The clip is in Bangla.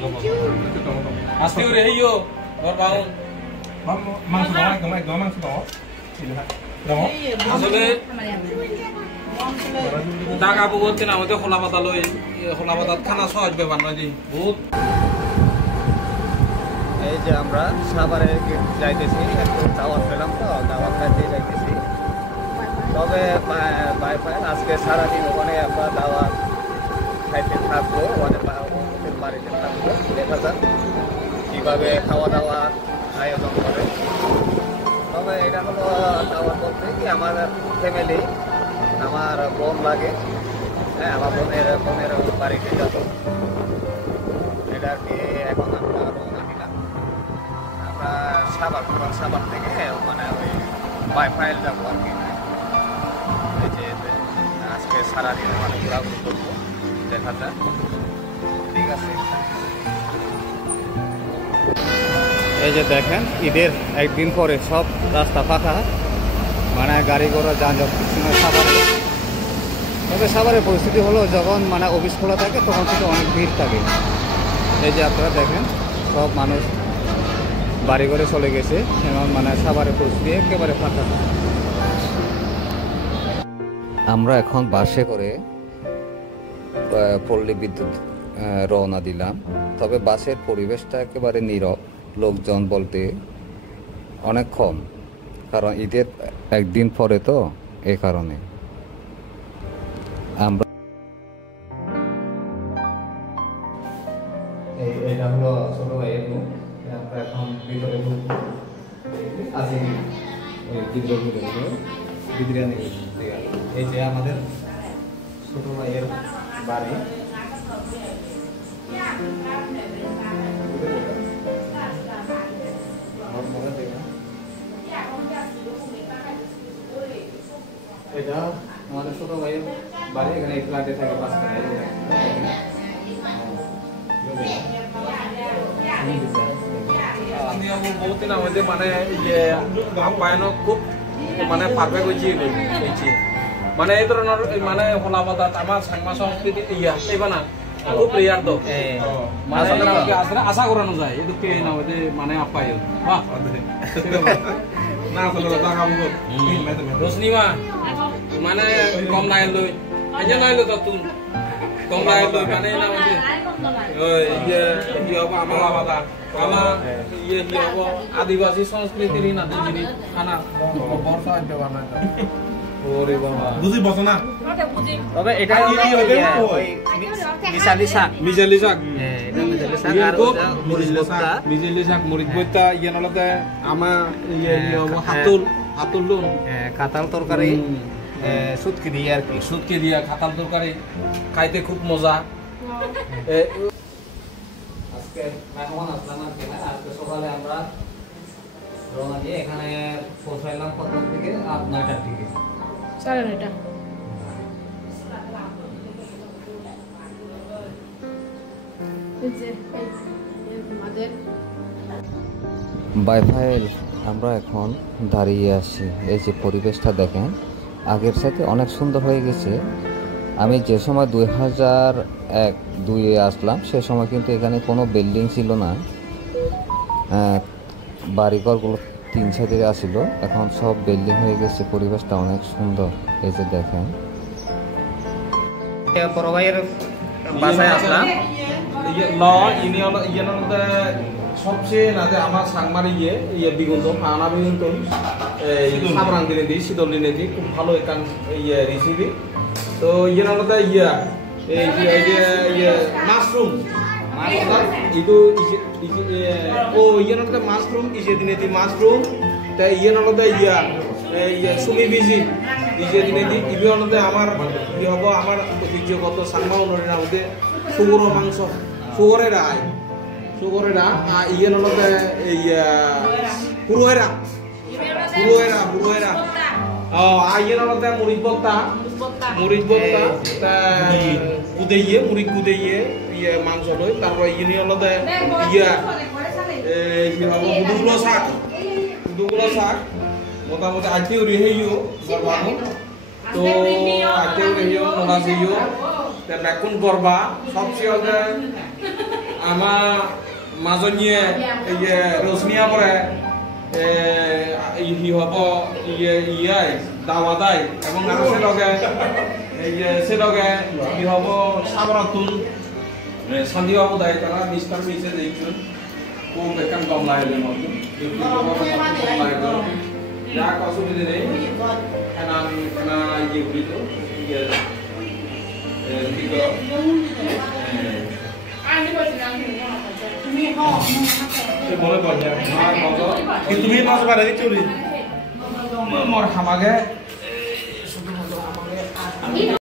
Asli udah hiyo, berbangun. Mang sudah, mang sudah. Dong. আসলে ঢাকা বহুত কেনা আমাদের খোলা পাতা লই খোলা পাতা খানা সহজ ব্যাপার না জি বহুত এই যে আমরা সাভারে যাইতেছি একটু দাওয়াত পেলাম তো দাওয়াত খাইতে যাইতেছি তবে বাইফাই আজকে সারাদিন ওখানে আমরা দাওয়াত খাইতে থাকবো ওদের বাড়িতে থাকবো দেখা যাক কীভাবে খাওয়া দাওয়া আয়োজন করে তবে এটা হলো দাওয়াত বলতে কি আমার ফ্যামিলি আমার বোন লাগে হ্যাঁ আমার বোনের বাড়িতে যাব এটা আর কি এখন আমরা রওনা দিলাম আমরা সাভার থেকে মানে ওই বাইফাইল যাবো আর কি এই যে আজকে সারাদিন মানে ঘোরাঘুরি করবো দেখা যাক ঠিক আছে এই যে দেখেন ঈদের একদিন পরে সব রাস্তা ফাঁকা মানে গাড়ি ঘোড়া যানজট কিছু না সাভারে তবে সাভারের পরিস্থিতি হলো যখন মানে অফিস খোলা থাকে তখন থেকে অনেক ভিড় থাকে এই যে আপনারা দেখেন সব মানুষ বাড়ি ঘরে চলে গেছে এবং মানে সাভারের পরিস্থিতি একেবারে ফাঁকা আমরা এখন বাসে করে পল্লী বিদ্যুৎ রওনা দিলাম তবে বাসের পরিবেশটা একেবারে নীরব লোকজন বলতে অনেক কম কারণ ঈদের একদিন পরে তো এই কারণে আমরা এটা হলো ছোট ভাইয়ের রুম আমরা এখন ভিতরে ঢুকবো আছি এই যে আমাদের ছোট ভাইয়ের বাড়ি এটা আমাদের ছোট ভাইয়ের বাড়ি এখানে এই ফ্ল্যাটে থাকে 5 তলায় আমি বহুত না হইতে মানে যে আপায়ন খুব মানে পারফেক্ট হয়েছি মানে এই ধরনের মানে খোলা পাতা আমার সাংমা সংস্কৃতি ইয়া এইবা না খুব প্রিয়ার তো মানে আসলে আশা করানো যায় এদিকে না হইতে মানে আপায়ন বাহ না আসলে টাকা বহুত রোশনিমা মানে কম নাই লই আজ নাই লই তো তুই কম নাই লই মানে না হইতে ওই যে ইয়া আমলা পাতা আমার ইয়ে ইয়া আদিবাসী সংস্কৃতির না দিবি খানা বর্ষা হইতে পারে না ওরে বাবা বুঝি বসো না তবে এটা ওই মিশালি শাক এটা মিশালি শাক আর মিশালি শাক মরিচ ভর্তা ইয়ে নলতে আমা ইয়ে হাতুল লুন কাঁঠাল তরকারি সুটকি দিয়ে আর কি সুটকি দিয়া কাঁঠাল তরকারি খাইতে খুব মজা আজকে মেহমান আসলাম আর কি আজকে সকালে আমরা রওনা দিয়ে এখানে পৌঁছাইলাম কতক্ষণ থেকে 9টার দিকে 9:30 বাইফাইল আমরা এখন দাঁড়িয়ে আছি এই যে পরিবেশটা দেখেন আগের সাথে অনেক সুন্দর হয়ে গেছে আমি যে সময় 2001-2-এ আসলাম সে সময় কিন্তু এখানে কোনো বিল্ডিং ছিল না বাড়িঘরগুলো 3 সাইডে আসছিল এখন সব বিল্ডিং হয়ে গেছে পরিবেশটা অনেক সুন্দর এই যে দেখেন বড় ভাইয়ের বাসায় আসলাম সবচেয়ে না যে আমার সাংমারি ইয়ে বিগুন্তম আনা বিগুন্তম সামরাং দিনে দিই শীতল দিনে দিই খুব ভালো এখান ইয়ে রেসিপি তো ইয়ে নামটা ইয়া এই যে mushroom itu oh iya nanti mushroom isi dineti mushroom ta iya nanti iya sumi biji isi dineti ibu nanti amar iya apa amar video foto sama onori nanti sugar mangso sugar era iya nanti iya puruera oh iya nanti murid bota ta kudeye murid kudeye iya mangso loy taruh ini alode iya budugulo sak মোটামুটি আজকে উড়ি হইও বারবানো তো আজকে উড়ি হইও নলাজিও তে বেকুন করবা সবচেয়ে আগে আমার মাজনীয়ে রজনিয়া পরে ই হব ইয়াই দাওয়াদাই এবং আরো সে লগে ই হব সাবরাতুন শান্তি বাবু দায় তারা মিস্টার মিসে দেখছেন ও বেকান কম লাগে মতো যা অসুবিধা নেই এনা ইয়ে করি তো মনে পড়ে কিন্তু তুমি মাছ বাড়ে চুরি মোর হামাগে